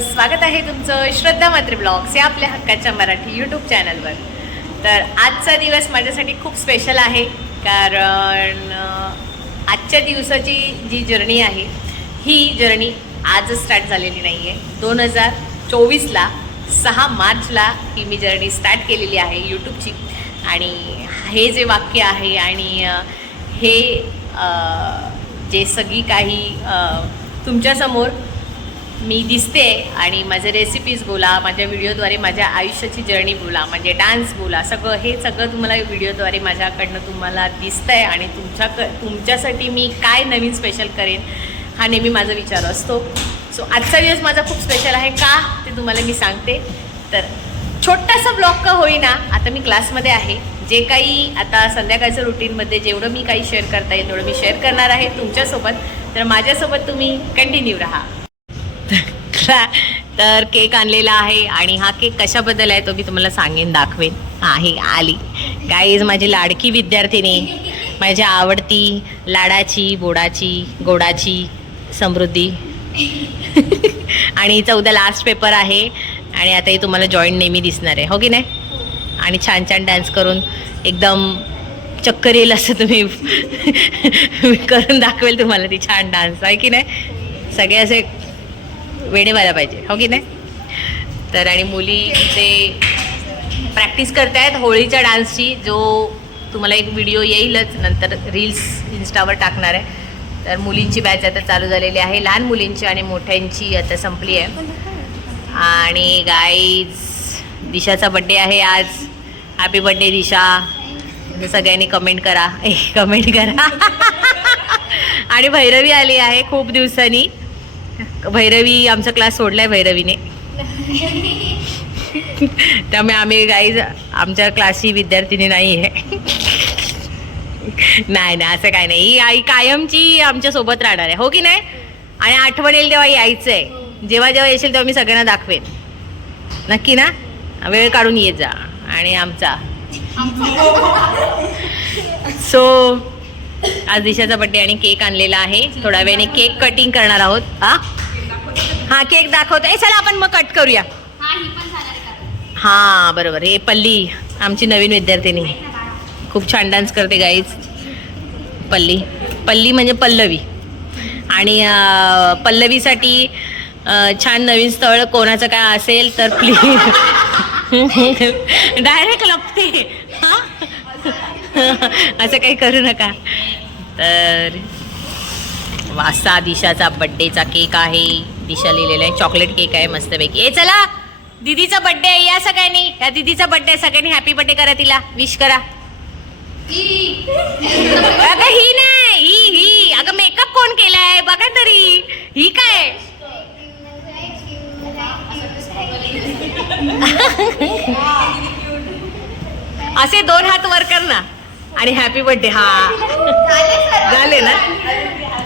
स्वागत आहे तुमचं श्रद्धा मात्रे ब्लॉग्स या आपल्या हक्काच्या मराठी यूट्यूब चॅनलवर तर आजचा दिवस माझ्यासाठी खूप स्पेशल आहे कारण आजच्या दिवसाची जी जर्नी आहे ही जर्नी आजच स्टार्ट झालेली नाही आहे दोन हजार चोवीसला सहा मार्चला ही मी जर्नी स्टार्ट केलेली आहे यूट्यूबची आणि हे जे वाक्य आहे आणि हे जे सगळी काही तुमच्यासमोर मी दिसते आणि माझे रेसिपीज बोला माझ्या व्हिडिओद्वारे माझ्या आयुष्याची जर्नी बोला म्हणजे डान्स बोला सगळं हे सगळं तुम्हाला व्हिडिओद्वारे माझ्याकडनं तुम्हाला दिसतं आहे आणि तुमच्या क तुमच्यासाठी मी काय नवीन स्पेशल करेन हा नेहमी माझा विचार असतो. सो आजचा दिवस माझा खूप स्पेशल आहे का ते तुम्हाला मी सांगते. तर छोटासा ब्लॉग का होईना आता मी क्लासमध्ये आहे. जे काही आता संध्याकाळचं रुटीनमध्ये जेवढं मी काही शेअर करता येईल तेवढं मी शेअर करणार आहे तुमच्यासोबत. तर माझ्यासोबत तुम्ही कंटिन्यू राहा. तर केक आणलेला आहे आणि हा केक कशाबद्दल आहे तो मी तुम्हाला सांगेन दाखवेन. आहे आली. गाईज माझी लाडकी विद्यार्थिनी माझी आवडती लाडाची बोडाची गोडाची समृद्धी. आणि हिचा उद्या लास्ट पेपर आहे आणि आता ही तुम्हाला जॉईंट नेहमी दिसणार आहे हो की नाही? आणि छान छान डान्स करून एकदम चक्कर येईल असं तुम्ही करून दाखवेल तुम्हाला ती छान डान्स आहे की नाही? सगळे असे वेडेवाला पाहिजे हो की नाही? तर आणि मुली ते प्रॅक्टिस करतायत होळीच्या डान्सची जो तुम्हाला एक व्हिडिओ येईलच नंतर रील्स इन्स्टावर टाकणार आहे. तर मुलींची बॅच आता चालू झालेली आहे लहान मुलींची आणि मोठ्यांची आता संपली आहे. आणि गाईज दिशाचा बड्डे आहे आज. Happy birthday Disha. सगळ्यांनी कमेंट करा. ए कमेंट करा. आणि भैरवी आली आहे खूप दिवसांनी. भैरवी आमचा क्लास सोडलाय भैरवीने. त्यामुळे आम्ही गाईज आमच्या क्लासची विद्यार्थिनी नाही आहे. नाही नाही असं काय नाही. ही आई कायमची आमच्यासोबत राहणार आहे. हो की नाही? आणि आठवण येईल तेव्हा यायचं आहे जेव्हा जेव्हा येशील तेव्हा मी सगळ्यांना दाखवेन. नक्की ना? वेळ काढून येत जा. आणि आमचा. सो आज दिशाचा बड्डे आणि केक आणलेला आहे. थोड्या वेळाने केक कटिंग करणार आहोत. हा? हा केक दाखवतो. ए चला आपण मग कट करूया. हा बरोबर. हे पल्ली आमची नवीन विद्यार्थिनी. खूप छान डान्स करते गाईज पल्ली. पल्ली म्हणजे पल्लवी. आणि पल्लवीसाठी छान नवीन स्थळ कोणाचं काय असेल तर प्लीज डायरेक्ट लपते? असं काही करू नका. तर वासा दिशाचा बड्डेचा केक आहे. दिशा लिहिलेला आहे. चॉकलेट केक आहे मस्तपैकी. ए चला. दीदीचा बड्डे आहे या सगळ्यांनी. या दीदीचा बड्डे आहे. सगळ्यांनी हॅपी बड्डे करा तिला. विश करा. अगं ही नाही. ही ही. अगं मेकअप कोण केलाय? बघा तरी. ही काय? असे दोन हात वर कर ना. आणि हॅपी बर्थडे हा. झाले ना?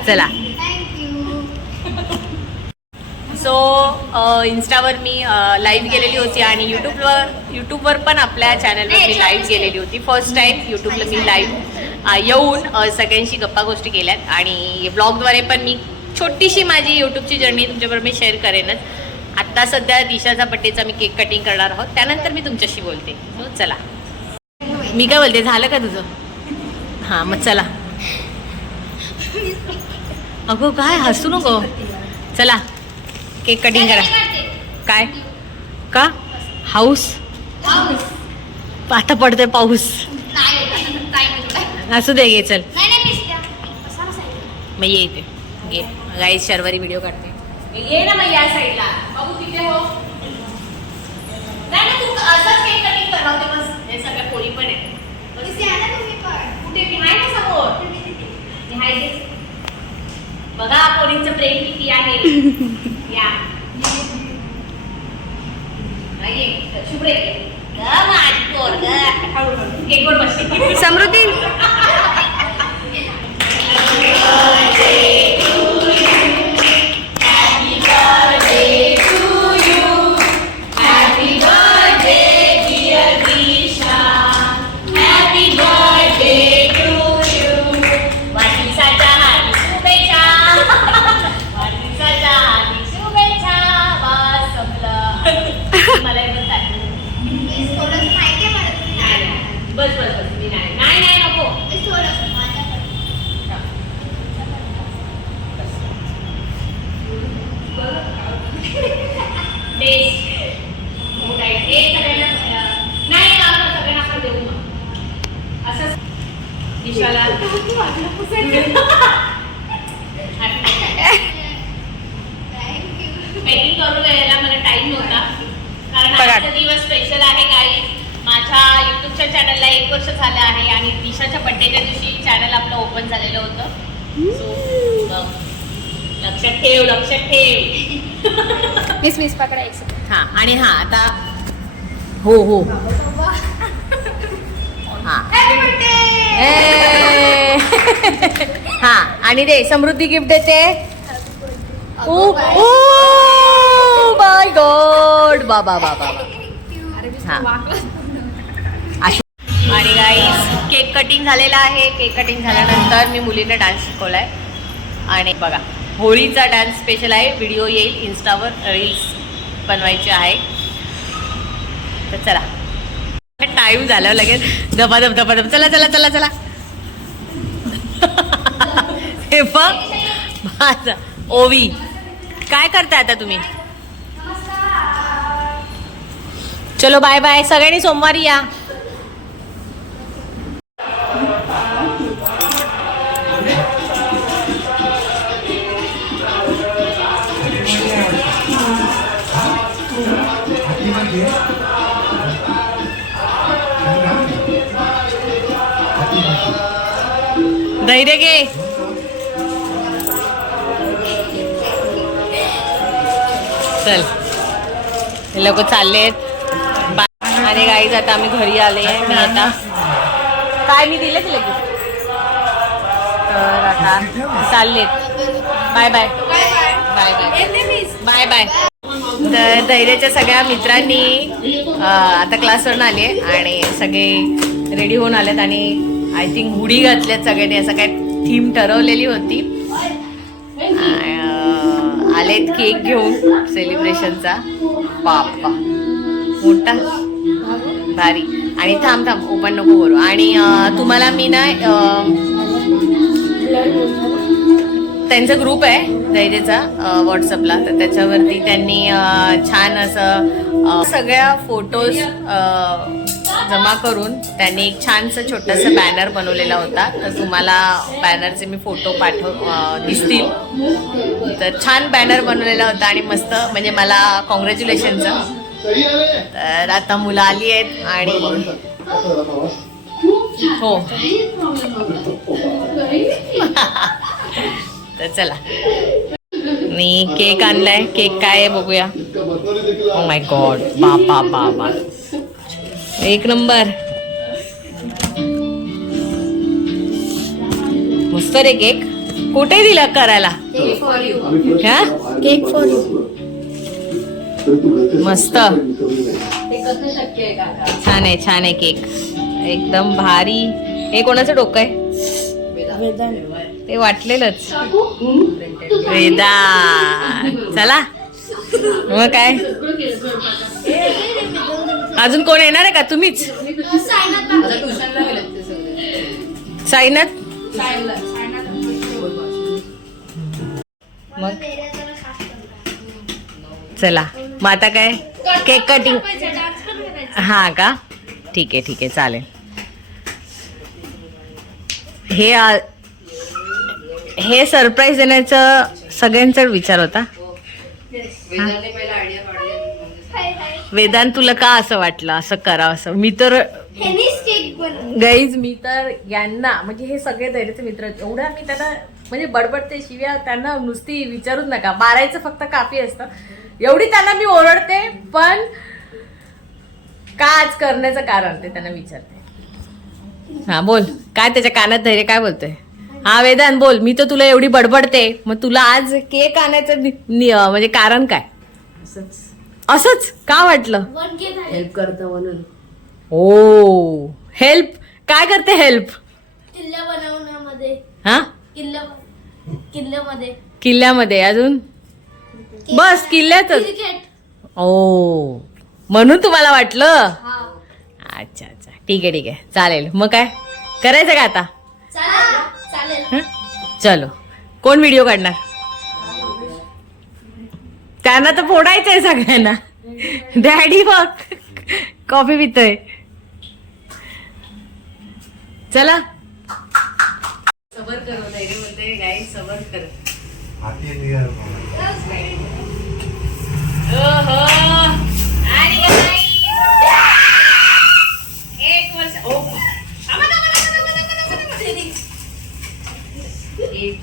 चला. सो इन्स्टावर मी लाईव्ह गेलेली होती आणि यूट्यूबवर यूट्यूबवर पण आपल्या चॅनलवर मी लाईव्ह गेलेली होती. फर्स्ट टाईम यूट्यूबला मी लाईव्ह येऊन सगळ्यांशी गप्पा गोष्टी केल्यात. आणि ब्लॉगद्वारे पण मी छोटीशी माझी यूट्यूबची जर्नी तुमच्याबरोबर मी शेअर करेनच. आत्ता सध्या दिशाचा बड्डेचा मी केक कटिंग करणार आहोत. त्यानंतर मी तुमच्याशी बोलते. So, चला. मी काय बोलते? झालं का तुझं? हां मग चला. अगो काय? हसू नको. चला. केक कटिंग करा. काय? का? हाऊस? आता पडतोय पाऊस. असू दे घे चल. मग ये इथे. घे. गाई शर्वरी व्हिडिओ काढते. ये ना मग या साईडला. बाबू तिथे हो. नाही ना तू असंच केक कटिंग कर राहू दे बस. हे सगळ्या पण आहे. कुठे? आहे ना समोर. बघा पोळींचं प्रेम किती आहे. या. शुभ्रे ग माझी पोर ग समृद्धी. पेकिंग करून यायला मला टाइम नव्हता. कारण. आजचा दिवस स्पेशल आहे काही माझ्या युट्यूबच्या चॅनलला एक वर्ष झालं आहे आणि दिशाच्या बड्डेच्या दिवशी चॅनल आपलं ओपन झालेलं होतं. So, लक्षात ठेव लक्षात ठेव. मिस मिस पकडा एक सेकंड हा आणि हा आता हो हो. हा. ए! हा आणि दे समृद्धी गिफ्ट देते. ओ ओ माय गॉड बाबा बाबा हा. आणि गाईस केक कटिंग झालेला आहे. केक कटिंग झाल्यानंतर मी मुलीला डान्स शिकवलाय. आणि बघा होळीचा डान्स स्पेशल आहे. व्हिडिओ येईल इन्स्टावर रील्स बनवायचे आहे. तर चला. टाईम झालं लगेच धपाधप धपाधप चला चला चला चला. हे बघ माझा ओवी. काय करताय आता तुम्ही? चलो बाय बाय सगळ्यांनी सोमवारी या. धैर्य घे. लोक चाललेत. बाय आणि गाईज आता आम्ही घरी आले मी आता. काय मी दिले तिला तर आता चाललेत. Bye bye bye bye bye bye तर धैर्याच्या सगळ्या मित्रांनी आता क्लासवरून आले आणि सगळे रेडी होऊन आलेत आणि आय थिंक हुडी घातल्यात सगळ्यांनी. असं काय थीम ठरवलेली होती. आलेत केक घेऊन सेलिब्रेशनचा. बाप्पा. मोठा. भारी. आणि थांब थांब. ओपन नको करू. आणि तुम्हाला मी ना त्यांचा ग्रुप आहे धैर्यचा व्हॉट्सअपला तर त्याच्यावरती त्यांनी छान असं सगळ्या फोटोज जमा करून त्यांनी एक छानसं छोटंसं बॅनर बनवलेला होता. तर तुम्हाला बॅनरचे मी फोटो पाठव दिसतील. तर छान बॅनर बनवलेला होता आणि मस्त म्हणजे मला कॉंग्रॅच्युलेशनचं तर आता मुलं आली आहेत आणि हो. तर चला. मी केक आणलाय. केक काय आहे बघूया. ओ माय गॉड बाबा बाबा एक नंबर. मस्त रे केक. कुठे दिला करायला? हा? केक फॉर यू मस्त. छान आहे छान आहे केक. एकदम भारी. हे कोणाचं डोकं आहे? ते वाटलेलंच. वेदा. चला. मग काय? अजून कोण येणार आहे का? तुम्हीच. साईनाथ मग? चला. मग आता काय? केक कटिंग हा का? ठीक आहे ठीक आहे. चालेल. हे आ- हे सरप्राईज देण्याचं सगळ्यांचा विचार होता. वेदांत तुला का असं वाटलं? असं करावं असं. मी तर गाईज मी तर यांना म्हणजे हे सगळे धैर्याचे मित्र. एवढ्या मी त्यांना म्हणजे बडबडते शिव्या त्यांना नुसती विचारूच नका. मारायचं फक्त काफी असतं. एवढी त्यांना मी ओरडते पण का आज करण्याचं कारण ते त्यांना विचारते. हा बोल. काय त्याच्या कानात धैर्य? काय बोलतोय? हा वेदांत बोल. मी तर तुला एवढी बडबडते मग तुला आज केक आणायचं म्हणजे कारण काय? असंच? का वाटलं? हेल्प करतं म्हणून. ओ हेल्प काय करते हेल्प किल्ला बनवण्यामध्ये. हा? किल्ला किल्ल्यामध्ये. किल्ल्यामध्ये अजून? बस किल्ल्यातच. क्रिकेट ओ म्हणून तुम्हाला वाटलं? हा. अच्छा अच्छा. ठीक आहे ठीक आहे. चालेल. मग काय? करायचं का आता? चालेल चालेल हं? चलो. कोण व्हिडिओ काढणार? त्यांना तर फोडायचंय सगळ्यांना डॅडी बघ कॉफी पितोय चला सबर करो धैर्य बोलते गाई सबर कर वर्ष ओ. एक.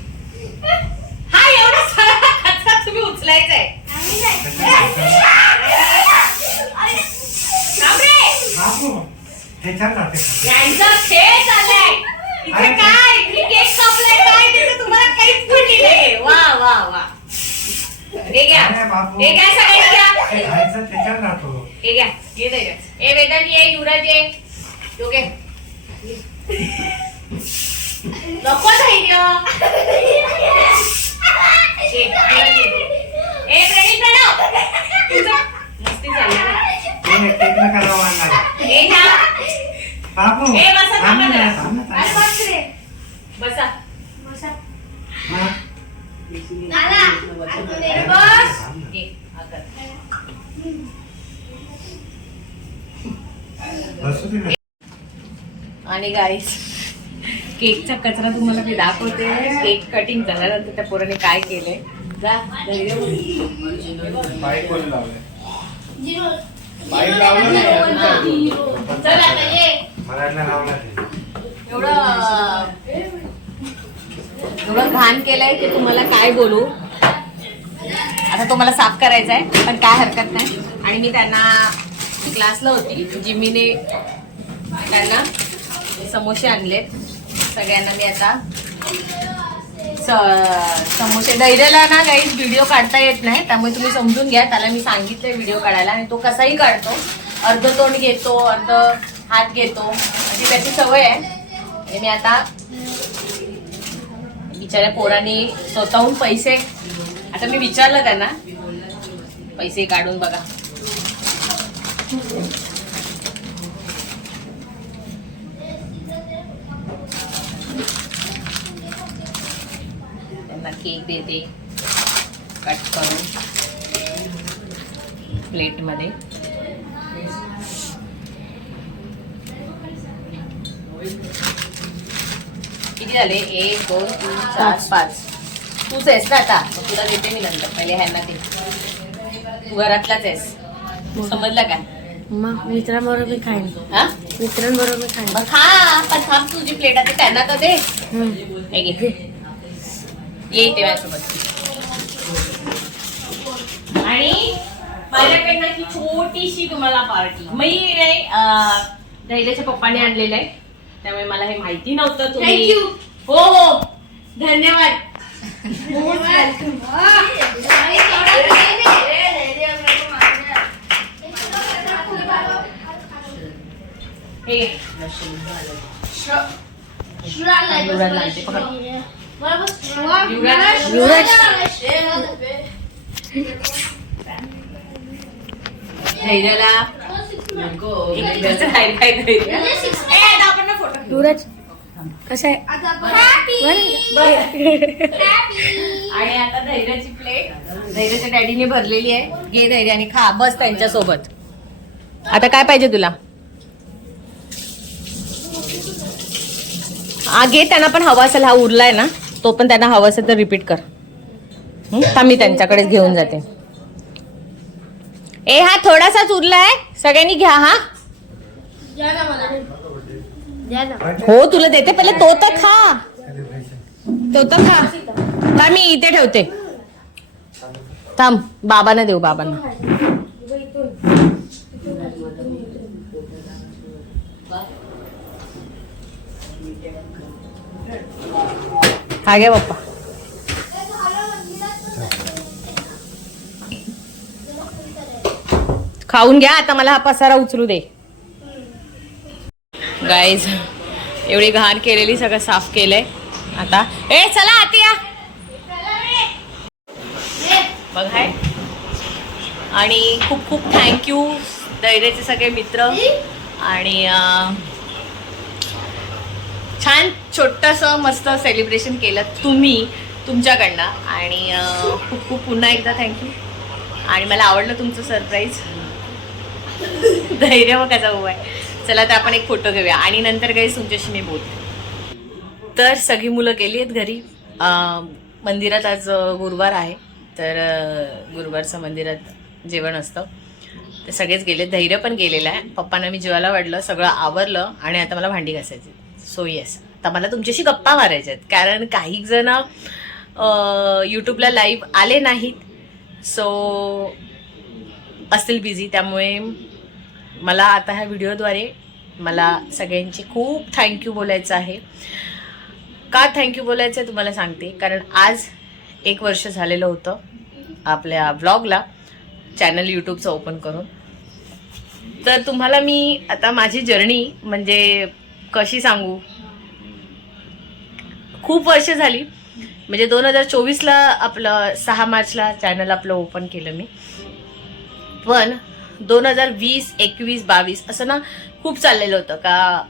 हा एवढा सारा कचरा तुम्ही उचलायचा आहे थांब रे. बापू, ह्याच्यात जाते का? यांचा खेळ चाललाय इथे अरे, काय? मी केक कापलाय काय? तिथे तुम्हाला काहीच पडली नाही. वा वा वा. हे घ्या. अरे बापू. हे घ्या सगळ्यांनी घ्या. हे खायचं त्याच्यात राहतो. हे घ्या. हे दे घ्या. हे वेदांत ये युवराज ये तो घे. नको धैर्य. हे, युवराज ये. ए प्रणीत प्रणव. तुझं मस्ती चालली ना. बापू ए, बसा, थांब ना, थांबा थांब ना, थांब बसा. हा. घे. बसू दे ना. आणि गाईस केकचा कचरा तुम्हाला मी दाखवते केक कटिंग झाल्यानंतर त्या पोराने काय केलंय जा. बाईक लावलंय? झिरो लावलं नाही. चल आता ये. मला यांना लावलं ते. एवढं एवढं घाण केलंय की तुम्हाला काय बोलू आता तुम्हाला साफ करायचं आहे पण काय हरकत नाही आणि मी त्यांना क्लासला होती जिमीने त्यांना समोसे आणलेत सगळ्यांना मी आता समोसे. धैर्याला ना काही व्हिडिओ काढता येत नाही त्यामुळे तुम्ही समजून घ्या. त्याला मी सांगितलंय व्हिडिओ काढायला आणि तो कसाही काढतो. अर्ध तोंड घेतो अर्ध हात घेतो. अशी त्याची सवय आहे. आणि मी आता बिचाऱ्या पोरांनी स्वतःहून पैसे आता मी विचारलं त्यांना पैसे काढून बघा त्यांना केक देते. कट करून. प्लेटमध्ये किती झाले? एक दोन तीन चार पाच. तूच आहेस ना आता. तुला देते मी नंतर. पहिले ह्यांना दे. तू घरातलाच आहेस. समजलं का? मग मित्रांबरोबर मी खाईन. हा? मित्रांबरोबर मी खाईन. मग खा. पण थांब तुझी प्लेट आहे त्यांना तर दे. हे घे. ये इथे माझ्यासोबत आणि माझ्याकडनं ही छोटीशी तुम्हाला पार्टी मी धैर्याच्या पप्पाने आणलेलं आहे त्यामुळे मला हे माहिती नव्हतं तुम्ही. हो हो धन्यवाद हे. युवराज युवराज. कसं आहे? कसं आहे आणि आता धैर्याची प्लेट धैर्याच्या डॅडीने भरलेली आहे. घे धैर्य आणि खा. बस त्यांच्यासोबत आता काय पाहिजे तुला? हा घे त्यांना पण हवा असेल. हा उरलाय ना. तो पण त्यांना हवा असेल तर रिपीट कर. हं? मी त्यांच्याकडेच घेऊन जाते. ए हा थोडासाच उरलाय. सगळ्यांनी घ्या हा. हो तुला देते. पहिले तो तर खा. तो तर खा. का मी इथे ठेवते. थांब बाबांना देऊ बाबांना. हा घे पप्पा खाऊन घ्या आता मला हा पसारा उचलू दे. गाईज एवढी घाण केलेली सगळं साफ केलंय. आता ए चला आती या बघाय आणि खूप खूप थँक्यू दैरेचे सगळे मित्र. आणि छान छोटंसं मस्त सेलिब्रेशन केलं तुम्ही तुमच्याकडनं. आणि खूप खूप पुन्हा एकदा थँक्यू आणि मला आवडलं तुमचं सरप्राईज धैर्य मग कसा उभा आहे. चला तर आपण एक फोटो घेऊया. आणि नंतर काही तुमच्याशी मी बोलते. तर सगळी मुलं गेली आहेत घरी. मंदिरात आज गुरुवार आहे. तर गुरुवारचं मंदिरात जेवण असतं. तर सगळेच गेले धैर्य पण गेलेलं आहे. पप्पांना मी जेवायला वाढलं. सगळं आवरलं. आणि आता मला भांडी घासायची सो येस आता मला तुमच्याशी गप्पा मारायच्या आहेत. कारण काही जण यूट्यूबला लाईव्ह आले नाहीत. सो असतील बिझी त्यामुळे मला आता ह्या व्हिडिओद्वारे मला सगळ्यांचे खूप थँक्यू बोलायचं आहे. का थँक्यू बोलायचं आहे तुम्हाला सांगते. कारण आज एक वर्ष झालेलं होतं आपल्या ब्लॉगला चॅनल यूट्यूबचं ओपन करून. तर तुम्हाला मी आता माझी जर्नी म्हणजे कशी सांगू? खूप वर्ष झाली. म्हणजे दोन हजार चोवीसला आपलं सहा मार्चला चॅनल आपलं ओपन केलं मी. पण दोन हजार वीस एकवीस बावीस असं ना खूप चाललेलं होतं का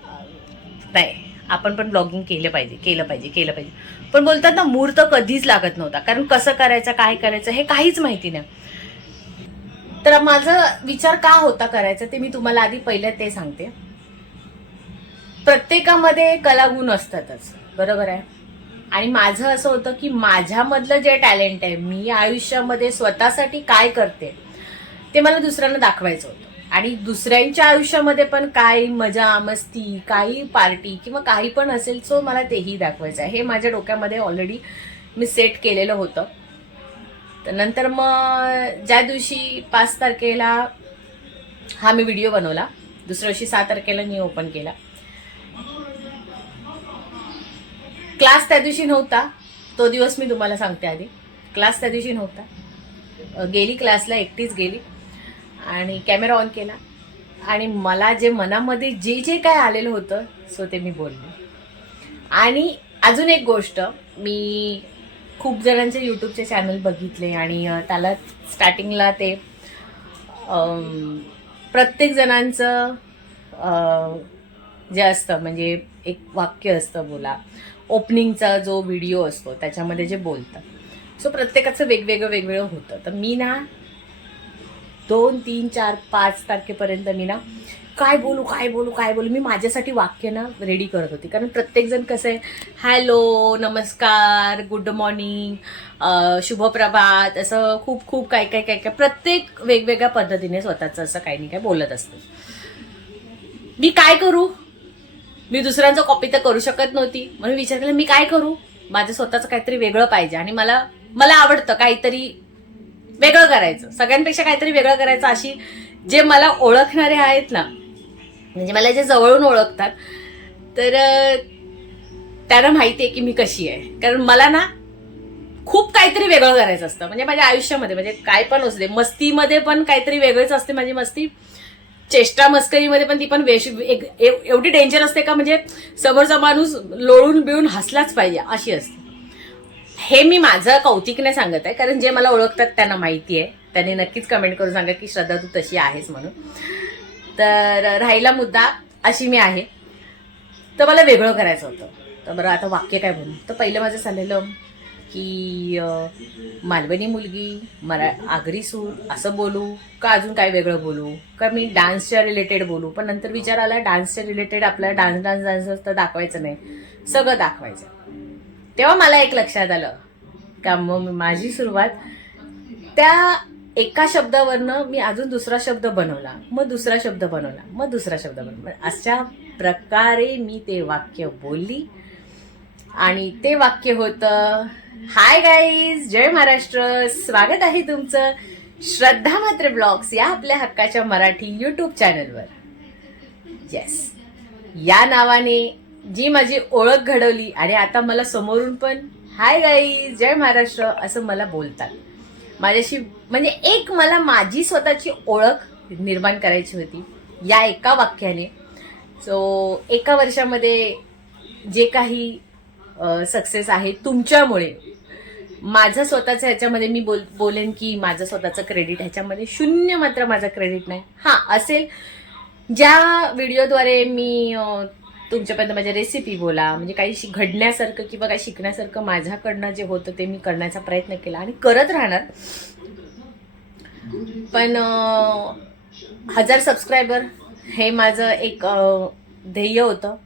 नाही आपण पण ब्लॉगिंग केलं पाहिजे केलं पाहिजे केलं पाहिजे. पण बोलतात ना मुहूर्त कधीच लागत नव्हता. कारण कसं करायचं काय करायचं हे काहीच माहिती नाही. तर माझा विचार का होता करायचा ते मी तुम्हाला आधी पहिलं ते सांगते. प्रत्येकामध्ये कलागुण असतातच. बरोबर आहे? आणि माझं असं होतं की माझ्यामधलं जे टॅलेंट आहे मी आयुष्यामध्ये स्वतःसाठी काय करते ते मला दुसऱ्यांना दाखवायचं होतं. आणि दुसऱ्यांच्या आयुष्यामध्ये पण काय मजा मस्ती काही पार्टी किंवा काही पण असेल सो मला तेही दाखवायचं आहे. हे माझ्या डोक्यामध्ये ऑलरेडी मी सेट केलेलं होतं. तर नंतर मग ज्या दिवशी पाच तारखेला हा मी व्हिडिओ बनवला दुसऱ्या दिवशी सहा तारखेला मी ओपन केला. क्लास त्या दिवशी नव्हता. तो दिवस मी तुम्हाला सांगते आधी. क्लास त्या दिवशी नव्हता. गेली क्लासला एकटीच गेली. आणि कॅमेरा ऑन केला. आणि मला जे मनामध्ये जे जे काय आलेलं होतं सो ते मी बोलले. आणि अजून एक गोष्ट मी खूप जणांचे यूट्यूबचे चॅनल बघितले आणि त्याला स्टार्टिंगला ते प्रत्येक जणांचं जे असतं म्हणजे एक वाक्य असतं बोला. ओपनिंगचा जो व्हिडिओ असतो त्याच्यामध्ये जे बोलतात. सो प्रत्येकाचं वेगवेगळं वेगवेगळं होतं. तर मी ना दोन तीन चार पाच तारखेपर्यंत मी ना काय बोलू काय बोलू काय बोलू मी माझ्यासाठी वाक्य ना रेडी करत होती. कारण प्रत्येकजण कसं आहे हॅलो नमस्कार गुड मॉर्निंग शुभप्रभात असं खूप खूप काय काय काय काय प्रत्येक वेगवेगळ्या पद्धतीने स्वतःचं असं काही नाही काय बोलत असतं. मी काय करू? मी दुसऱ्यांचं कॉपी तर करू शकत नव्हती. म्हणून विचार केला मी काय करू? माझं स्वतःचं काहीतरी वेगळं पाहिजे आणि मला मला आवडतं काहीतरी वेगळं करायचं. सगळ्यांपेक्षा काहीतरी वेगळं करायचं अशी जे मला ओळखणारे आहेत ना म्हणजे मला जे जवळून ओळखतात तर त्यांना माहिती आहे की मी कशी आहे. कारण मला ना खूप काहीतरी वेगळं करायचं असतं. म्हणजे माझ्या आयुष्यामध्ये म्हणजे काय पण असू दे मस्तीमध्ये पण काहीतरी वेगळंच असते माझी मस्ती. चेष्टा मस्करीमध्ये पण ती पण वेश एक- एव- एवढी डेंजर असते का? म्हणजे समोरचा माणूस लोळून बिळून हसलाच पाहिजे अशी असते. हे मी माझं कौतिक नाही सांगत आहे कारण जे मला ओळखतात त्यांना माहिती आहे. त्यांनी नक्कीच कमेंट करून सांगा की श्रद्धा तू तशी आहेस म्हणून. तर राहिला मुद्दा अशी मी आहे. तर मला वेगळं करायचं होतं. तर बरं आता वाक्य काय म्हणून तर पहिलं माझं चाललेलं की मालवणी मुलगी मरा आगरी सूर असं बोलू का अजून काय वेगळं बोलू? का मी डान्सच्या रिलेटेड बोलू? पण नंतर विचार आला डान्सच्या रिलेटेड आपल्याला डान्स डान्स डान्स तर दाखवायचं नाही. सगळं दाखवायचं. तेव्हा मला एक लक्षात आलं का मग माझी सुरुवात त्या एका शब्दावरनं मी अजून दुसरा शब्द बनवला. मग दुसरा शब्द बनवला. मग दुसरा शब्द बनवला. अशा प्रकारे मी ते वाक्य बोलली. आणि ते वाक्य होतं हाय गाईज जय महाराष्ट्र. स्वागत आहे तुमचं श्रद्धा मात्र ब्लॉग्स या आपल्या हक्काच्या मराठी यूट्यूब चॅनलवर येस या नावाने जी माझी ओळख घडवली आणि आता मला समोरून पण हाय गाईज जय महाराष्ट्र असं मला बोलतात. माझ्याशी म्हणजे एक मला माझी स्वतःची ओळख निर्माण करायची होती या एका वाक्याने. सो एका वर्षामध्ये जे काही सक्सेस आहे तुमच्यामुळे. माझं स्वतःचं ह्याच्यामध्ये मी बोल बोलेन की माझं स्वतःचं क्रेडिट ह्याच्यामध्ये शून्य मात्र माझं क्रेडिट नाही. हां असेल. ज्या व्हिडिओद्वारे मी तुमच्यापर्यंत माझ्या रेसिपी बोला म्हणजे काही शि- घडण्यासारखं किंवा काही शिकण्यासारखं माझ्याकडनं जे होतं ते मी करण्याचा प्रयत्न केला आणि करत राहणार. पण हजार सबस्क्रायबर हे माझं एक ध्येय होतं.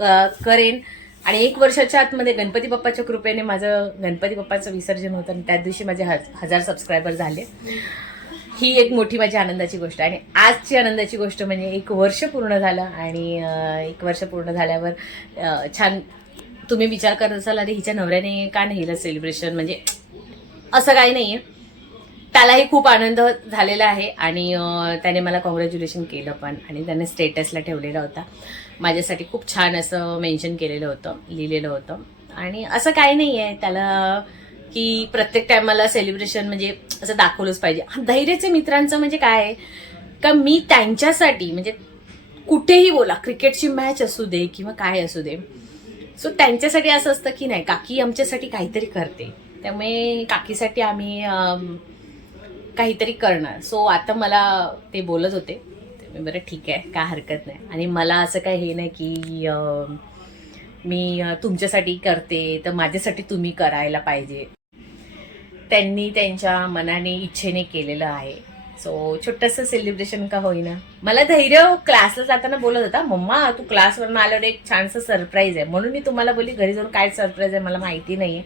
क- करेन. आणि एक वर्षाच्या आतमध्ये गणपती बाप्पाच्या कृपेने माझं गणपती बाप्पाचं विसर्जन होतं आणि त्याच दिवशी माझे हज हजार सबस्क्रायबर झाले. ही एक मोठी माझी आनंदाची गोष्ट आहे. आणि आजची आनंदाची गोष्ट म्हणजे एक वर्ष पूर्ण झालं आणि एक वर्ष पूर्ण झाल्यावर छान तुम्ही विचार करत असाल अरे हिच्या नवऱ्याने का नाही हिला सेलिब्रेशन म्हणजे असं काही नाही आहे त्यालाही खूप आनंद झालेला आहे आणि त्याने मला कॉंग्रॅच्युलेशन केलं पण आणि त्याने स्टेटसला ठेवलेला होता. माझ्यासाठी खूप छान असं मेन्शन केलेलं होतं लिहिलेलं होतं. आणि असं काही नाही आहे. त्याला की प्रत्येक टायमाला सेलिब्रेशन म्हणजे असं दाखवलंच पाहिजे. धैर्याचे मित्रांचं म्हणजे काय आहे? का मी त्यांच्यासाठी म्हणजे कुठेही बोला क्रिकेटची मॅच असू दे किंवा काय असू दे. सो त्यांच्यासाठी असं असतं की नाही काकी आमच्यासाठी काहीतरी करते. त्यामुळे काकीसाठी आम्ही काहीतरी करणार. सो आता मला ते बोलत होते. बरं ठीक आहे काय हरकत नाही. आणि मला असं काय हे नाही की मी तुमच्यासाठी करते तर माझ्यासाठी तुम्ही करायला पाहिजे. त्यांनी त्यांच्या मनाने इच्छेने केलेलं आहे. सो छोटंसं सेलिब्रेशन का होईना. मला धैर्य क्लासला जाताना बोलत होता मम्मा तू क्लासवरनं आल्यावर एक छानसं सरप्राईज आहे. म्हणून मी तुम्हाला बोलली घरी जाऊन काय सरप्राईज आहे मला माहिती नाहीये.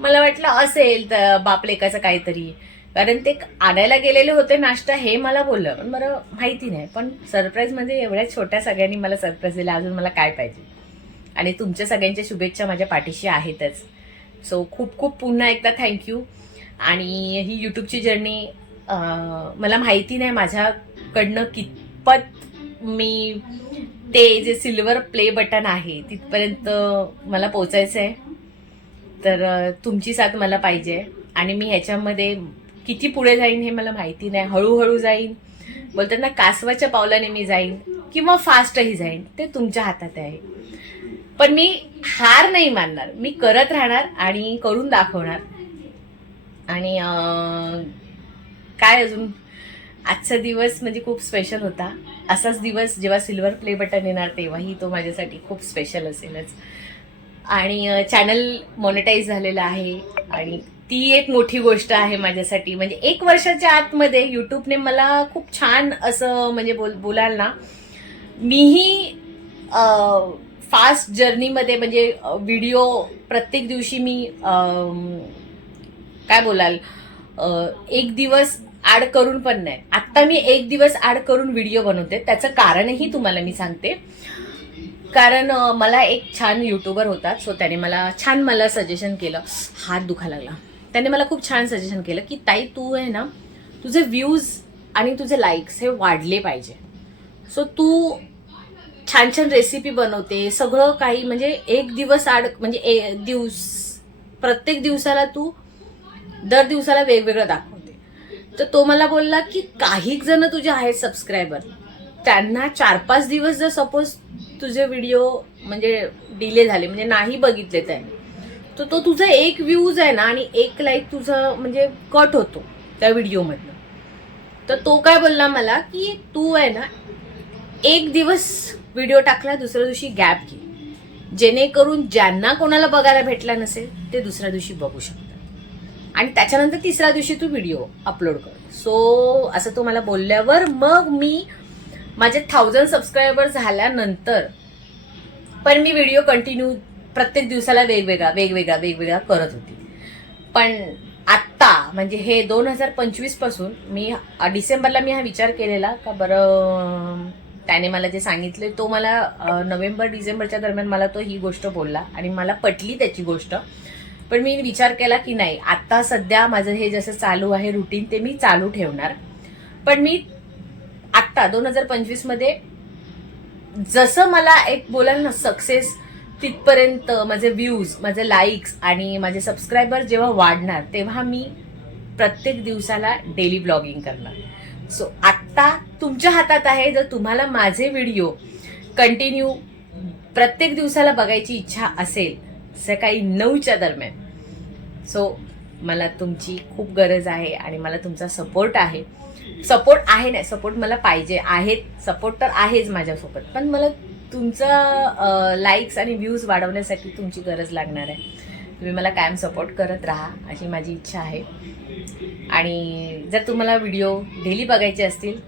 मला वाटलं असेल तर बाप लेकाचं काहीतरी. कारण ते आणायला गेलेले होते नाश्ता हे मला बोललं. पण बरं माहिती नाही. पण सरप्राईज म्हणजे एवढ्या छोट्या सगळ्यांनी मला सरप्राईज दिला. अजून मला काय पाहिजे? आणि तुमच्या सगळ्यांच्या शुभेच्छा माझ्या पाठीशी आहेतच. सो खूप खूप पुन्हा एकदा थँक्यू आणि ही यूट्यूबची जर्नी मला माहिती नाही माझ्याकडनं कितपत मी ते जे सिल्वर प्ले बटन आहे तिथपर्यंत मला पोचायचं आहे तर तुमची साथ मला पाहिजे. आणि मी ह्याच्यामध्ये किती पुढे जाईन हे मला माहिती नाही. हळूहळू जाईन. बोलतात ना कासवाच्या पावलाने मी जाईन किंवा फास्टही जाईन. ते तुमच्या हातात आहे. पण मी हार नाही मानणार. मी करत राहणार आणि करून दाखवणार. आणि काय अजून? आजचा दिवस म्हणजे खूप स्पेशल होता. असाच दिवस जेव्हा सिल्वर प्ले बटन येणार तेव्हाही तो माझ्यासाठी खूप स्पेशल असेलच. आणि चॅनल मॉनिटाईज झालेलं आहे. आणि ती एक मोठी गोष्ट आहे माझ्यासाठी. म्हणजे एक वर्षाच्या आतमध्ये युट्यूबने मला खूप छान असं म्हणजे बोल बोलाल ना मीही फास्ट जर्नीमध्ये म्हणजे व्हिडिओ प्रत्येक दिवशी मी काय बोलाल एक दिवस ॲड करून पण नाही. आत्ता मी एक दिवस ॲड करून व्हिडिओ बनवते. त्याचं कारणही तुम्हाला मी सांगते. कारण मला एक छान युट्यूबर होता सो त्याने मला छान मला सजेशन केलं. हात दुखा लागला. त्याने मला खूप छान सजेशन केलं की ताई तू आहे ना तुझे व्ह्यूज आणि तुझे लाईक्स हे वाढले पाहिजे. सो तू छान छान रेसिपी बनवते सगळं काही म्हणजे एक दिवस आड म्हणजे ए- दिवस प्रत्येक दिवसाला तू दर दिवसाला वेगवेगळं दाखवते. तर तो मला बोलला की काही जण तुझे आहेत सबस्क्रायबर त्यांना चार पाच दिवस जर सपोज तुझे व्हिडिओ म्हणजे डिले झाले म्हणजे नाही बघितले त्यांनी तर तो तुझा एक व्ह्यूज आहे ना आणि एक लाईक तुझं म्हणजे कट होतो त्या व्हिडिओमधनं तर तो काय बोलला मला की तू आहे ना एक दिवस व्हिडिओ टाकला दुसऱ्या दिवशी गॅप घे जेणेकरून ज्यांना कोणाला बघायला भेटला नसेल ते दुसऱ्या दिवशी बघू शकतात. आणि त्याच्यानंतर तिसऱ्या दिवशी तू व्हिडिओ अपलोड कर. सो असं तो मला बोलल्यावर मग मी माझे थाउजंड सबस्क्रायबर झाल्यानंतर पण मी व्हिडिओ कंटिन्यू प्रत्येक दिवसाला वेगवेगळा वेगवेगळा वेगवेगळा करत होती. पण आत्ता म्हणजे हे दोन हजार पंचवीसपासून मी डिसेंबरला मी हा विचार केलेला का बरं त्याने मला जे सांगितले तो मला नोव्हेंबर डिसेंबरच्या दरम्यान मला तो ही गोष्ट बोलला आणि मला पटली त्याची गोष्ट. पण मी विचार केला की नाही आत्ता सध्या माझं हे जसं चालू आहे रुटीन ते मी चालू ठेवणार. पण मी आत्ता दोन हजार पंचवीसमध्ये जसं मला एक बोलाल ना सक्सेस तिथपर्यंत माझे व्ह्यूज माझे लाईक्स आणि माझे सबस्क्रायबर जेव्हा वाढणार तेव्हा मी प्रत्येक दिवसाला डेली ब्लॉगिंग करणार. सो आत्ता तुमच्या हातात आहे जर तुम्हाला माझे व्हिडिओ कंटिन्यू प्रत्येक दिवसाला बघायची इच्छा असेल सकाळी नऊच्या दरम्यान सो मला तुमची खूप गरज आहे आणि मला तुमचा सपोर्ट आहे. सपोर्ट आहे नाही सपोर्ट मला पाहिजे आहेत सपोर्ट तर आहेच माझ्यासोबत पण मला तुमचं लाईक्स आणि व्ह्यूज वाढवण्यासाठी तुमची गरज लागणार आहे. तुम्ही मला कायम सपोर्ट करत राहा अशी माझी इच्छा आहे. आणि जर तुम्हाला व्हिडिओ डेली बघायचे असतील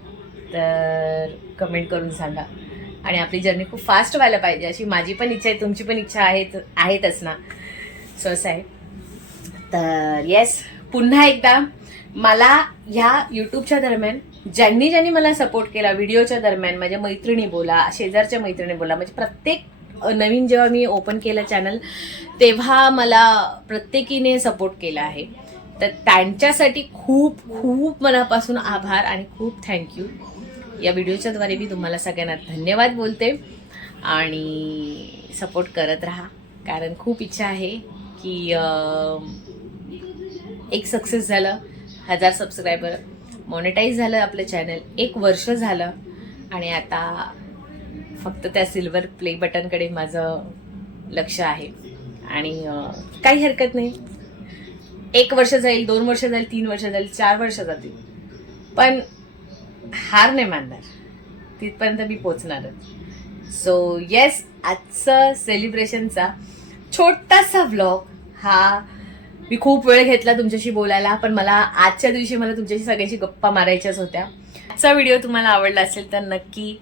तर कमेंट करून सांगा. आणि आपली जर्नी खूप फास्ट व्हायला पाहिजे अशी माझी पण इच्छा आहे तुमची पण इच्छा आहे आहेतच ना. सो असं आहे. तर येस पुन्हा एकदा मला ह्या यूट्यूबच्या दरम्यान ज्यांनी ज्यांनी मला सपोर्ट केला व्हिडिओच्या दरम्यान माझ्या मैत्रिणी बोला शेजारच्या मैत्रिणी बोला म्हणजे प्रत्येक नवीन जेव्हा मी ओपन केलं चॅनल तेव्हा मला प्रत्येकीने सपोर्ट केला आहे. तर त्यांच्यासाठी खूप खूप मनापासून आभार आणि खूप थँक्यू या व्हिडिओच्या द्वारे मी तुम्हाला सगळ्यांना धन्यवाद बोलते आणि सपोर्ट करत राहा. कारण खूप इच्छा आहे की एक सक्सेस झालं हजार सबस्क्रायबर मॉनिटाईज झालं आपलं चॅनल एक वर्ष झालं आणि आता फक्त त्या सिल्वर प्ले बटनकडे माझं लक्ष आहे. आणि काही हरकत नाही. एक वर्ष जाईल दोन वर्ष जाईल तीन वर्ष जाईल चार वर्ष जातील. पण हार नाही मानणार. तिथपर्यंत मी पोचणारच. सो येस आजचं सेलिब्रेशनचा छोटासा व्लॉग हा मी खूप वेळ घेतला तुमच्याशी बोलायला पण मला आजच्या दिवशी मला तुमच्याशी सगळ्याशी गप्पा मारायच्याच होत्या. आजचा व्हिडिओ तुम्हाला आवडला असेल तर नक्की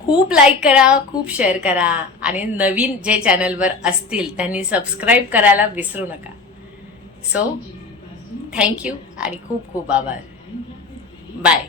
खूप लाईक करा खूप शेअर करा. आणि नवीन जे चॅनलवर असतील त्यांनी सबस्क्राईब करायला विसरू नका. सो थँक्यू आणि खूप खूप आभार. बाय